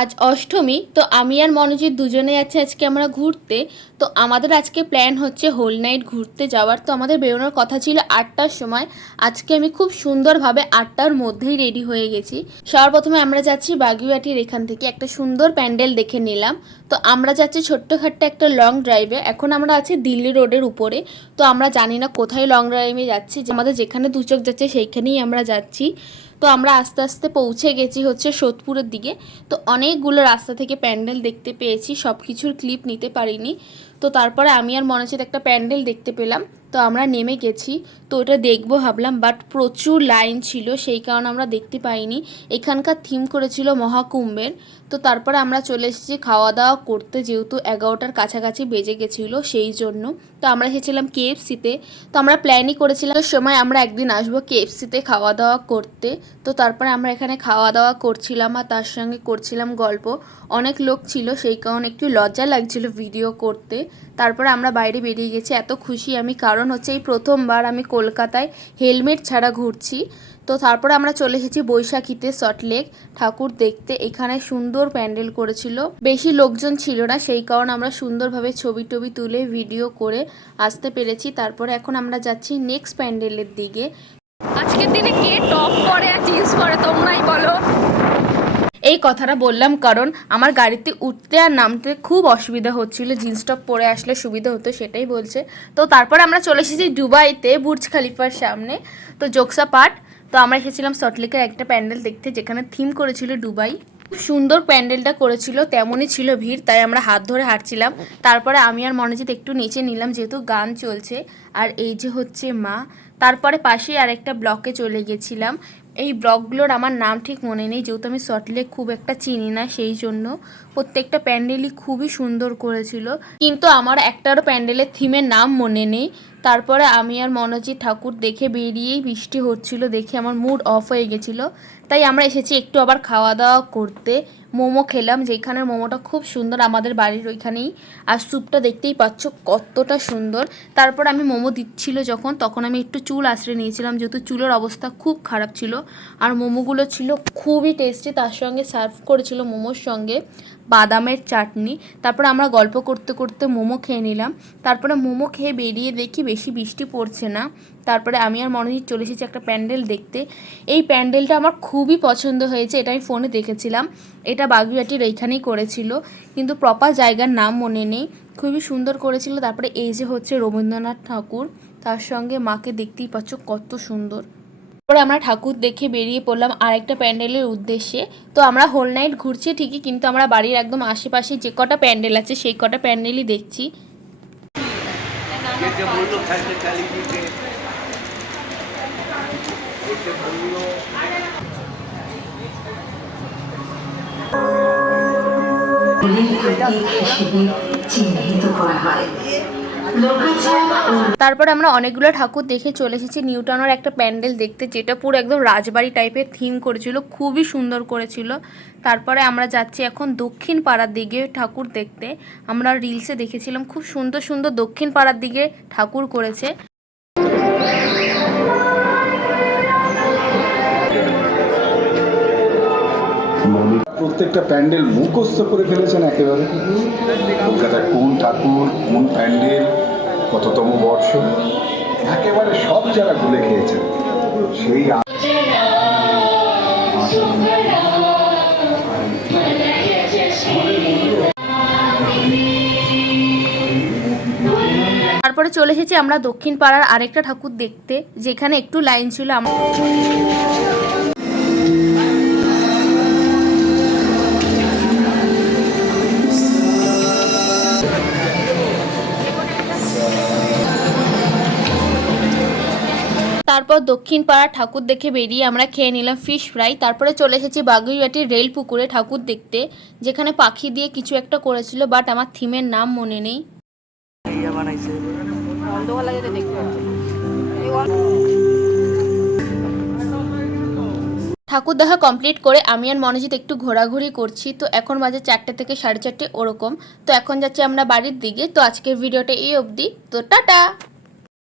আজ অষ্টমী, তো আমি আর মনোজিৎ দুজনে যাচ্ছি আজকে আমরা ঘুরতে। তো আমাদের আজকে প্ল্যান হচ্ছে হোল নাইট ঘুরতে যাওয়ার। তো আমাদের বেরোনোর কথা ছিল আটটার সময়। আজকে আমি খুব সুন্দরভাবে আটটার মধ্যেই রেডি হয়ে গেছি। সবার প্রথমে আমরা যাচ্ছি বাগুইয়াটির এখান থেকে একটা সুন্দর প্যান্ডেল দেখে নিলাম। তো আমরা যাচ্ছি ছোট্টখাট্ট একটা লং ড্রাইভে এখন আমরা আছি দিল্লি রোডের উপরে। তো আমরা জানি না কোথায় লং ড্রাইভে যাচ্ছি। আমাদের যেখানে দু চোখ যাচ্ছে সেইখানেই আমরা যাচ্ছি। তো আমরা আস্তে আস্তে পৌঁছে গেছি হচ্ছে সোদপুরের দিকে। তো অনেকগুলো রাস্তা থেকে প্যান্ডেল দেখতে পেয়েছি সব কিছুর ক্লিপ নিতে পারিনি। তো তারপরে আমি আর মনোজিৎ একটা প্যান্ডেল দেখতে পেলাম। তো আমরা নেমে গেছি। তো ওটা দেখব ভাবলাম বাট প্রচুর লাইন ছিল, সেই কারণে আমরা দেখতে পাইনি। এখানকার থিম করেছিল মহাকুম্ভের। তো তারপরে আমরা চলে এসেছি খাওয়া দাওয়া করতে, যেহেতু এগারোটার কাছাকাছি বেজে গেছিল সেই জন্য। তো আমরা এসেছিলাম কেএফসিতে তো আমরা প্ল্যানই করেছিলাম সময় আমরা একদিন আসব কেএফসিতে খাওয়া দাওয়া করতে। তো তারপরে আমরা এখানে খাওয়া দাওয়া করছিলাম আর তার সঙ্গে করছিলাম গল্প। অনেক লোক ছিল, সেই কারণে একটু লজ্জা লাগছিল ভিডিও করতে। তারপরে আমরা বাইরে বেরিয়ে গেছি। এত খুশি আমি, কারণ হচ্ছে এই প্রথমবার আমি কলকাতায় হেলমেট ছাড়া ঘুরছি। তো তারপরে আমরা চলে এসেছি বৈশাখীতে সটলেক ঠাকুর দেখতে এখানে সুন্দর প্যান্ডেল করেছিল। বেশি লোকজন ছিল না, সেই কারণে আমরা সুন্দরভাবে ছবি টবি তুলে ভিডিও করে আসতে পেরেছি। তারপরে এখন আমরা যাচ্ছি নেক্সট প্যান্ডেলের দিকে। আজকের দিনে কে টপ পরে আর জিন্স পরে তোমরাই বলো। এই কথাটা বললাম কারণ আমার গাড়িতে উঠতে আর নামতে খুব অসুবিধা হচ্ছিল। জিন্স টপ পরে আসলে সুবিধা হতো, সেটাই বলছে। তো তারপর আমরা চলে এসেছি দুবাইতে, বুর্জ খালিফার সামনে। তো জোকসা পার্ট, তো আমরা এসেছিলাম সটলেকের একটা প্যান্ডেল দেখতে, যেখানে থিম করেছিল দুবাই। খুব সুন্দর প্যান্ডেলটা করেছিল, তেমনই ছিল ভিড়, তাই আমরা হাত ধরে হাঁটছিলাম। তারপরে আমি আর মনোজিৎ একটু নিচে নিলাম, যেহেতু গান চলছে। আর এই যে হচ্ছে মা, তারপরে পাশেই আরেকটা ব্লকে চলে গেছিলাম। এই ব্লগগুলোর আমার নাম ঠিক মনে নেই, যেহেতু আমি সল্টলেক খুব একটা চিনি না, সেই জন্য। প্রত্যেকটা প্যান্ডেলই খুবই সুন্দর করেছিল। কিন্তু আমার একটারও প্যান্ডেলের থিমের নাম মনে নেই। তারপরে আমি আর মনোজি ঠাকুর দেখে বেরিয়েই বৃষ্টি হচ্ছিল, দেখে আমার মুড অফ হয়ে গেছিল। তাই আমরা এসেছি একটু আবার খাওয়া দাওয়া করতে। মোমো খেলাম, যেখানের মোমোটা খুব সুন্দর আমাদের বাড়ির ওইখানেই। আর স্যুপটা দেখতেই পাচ্ছ কতটা সুন্দর। তারপর আমি মোমো দিচ্ছিল যখন, তখন আমি একটু চুল আশ্রে নিয়েছিলাম, যেহেতু চুলের অবস্থা খুব খারাপ ছিল। আর মোমোগুলো ছিল খুবই টেস্টি তার সঙ্গে সার্ভ করেছিল মোমোর সঙ্গে। বাদামের চাটনি, তারপর আমরা গল্প করতে করতে মোমো খেয়ে নিলাম। তারপরে মোমো খেয়ে বেরিয়ে দেখি বেশি বৃষ্টি পড়ছে না। তারপরে আমি আর মনোজিৎ চলে এসেছি একটা প্যান্ডেল দেখতে। এই প্যান্ডেলটা আমার খুবই পছন্দ হয়েছে, এটা আমি ফোনে দেখেছিলাম। এটা বাগুইয়াটির এইখানেই করেছিল, কিন্তু প্রপার জায়গার নাম মনে নেই। খুবই সুন্দর করেছিল। তারপরে এই যে হচ্ছে রবীন্দ্রনাথ ঠাকুর, তার সঙ্গে মাকে দেখতেই পাচ্ছ কত সুন্দর। তারপরে আমরা ঠাকুর দেখে বেরিয়ে পড়লাম আরেকটা প্যান্ডেলের উদ্দেশ্যে। তো আমরা হোল নাইট ঘুরছি ঠিকই, কিন্তু আমরা বাড়ির একদম আশেপাশে যে কটা প্যান্ডেল আছে সেই কটা প্যান্ডেলই দেখছি। চিহ্নিত করা হয়। তারপর আমরা অনেকগুলো ঠাকুর দেখে চলে এসেছি। নিউটনের একটা প্যান্ডেল দেখতে, যেটা পুরো একদম রাজবাড়ি টাইপের থিম করেছিল, খুবই সুন্দর করেছিল। তারপরে আমরা যাচ্ছি এখন দক্ষিণ পাড়ার দিকে ঠাকুর দেখতে। আমরা রিলসে দেখেছিলাম, খুব সুন্দর সুন্দর দক্ষিণ পাড়ার দিকে ঠাকুর করেছে। প্রত্যেকটা প্যান্ডেল মুখস্থ করে ফেলেছেন একেবারে। কলকাতার কোন ঠাকুর, কোন প্যান্ডেল, কততম বর্ষ, একেবারে সব যারা ভুলে খেয়েছেন, সেই তারপরে চলে এসেছি আমরা দক্ষিণ পাড়ার আরেকটা ঠাকুর দেখতে, যেখানে একটু লাইন ছিল আমার। তারপর দক্ষিণ পাড়ার ঠাকুর দেখে বেরিয়ে আমরা খেয়ে নিলাম ফিশ ফ্রাই তারপরে চলে এসেছি বাগুইবাটির রেল পুকুরে ঠাকুর দেখতে যেখানে পাখি দিয়ে কিছু একটা করেছিল বাট আমার থিমের নাম মনে নেই। ঠাকুর দেখা কমপ্লিট করে আমি আর মনোজিৎ একটু ঘোরাঘুরি করছি তো এখন বাজে চারটে থেকে সাড়ে চারটে ওরকম। তো এখন যাচ্ছি আমরা বাড়ির দিকে তো আজকের ভিডিওটা এই অবধি। তো টাটা!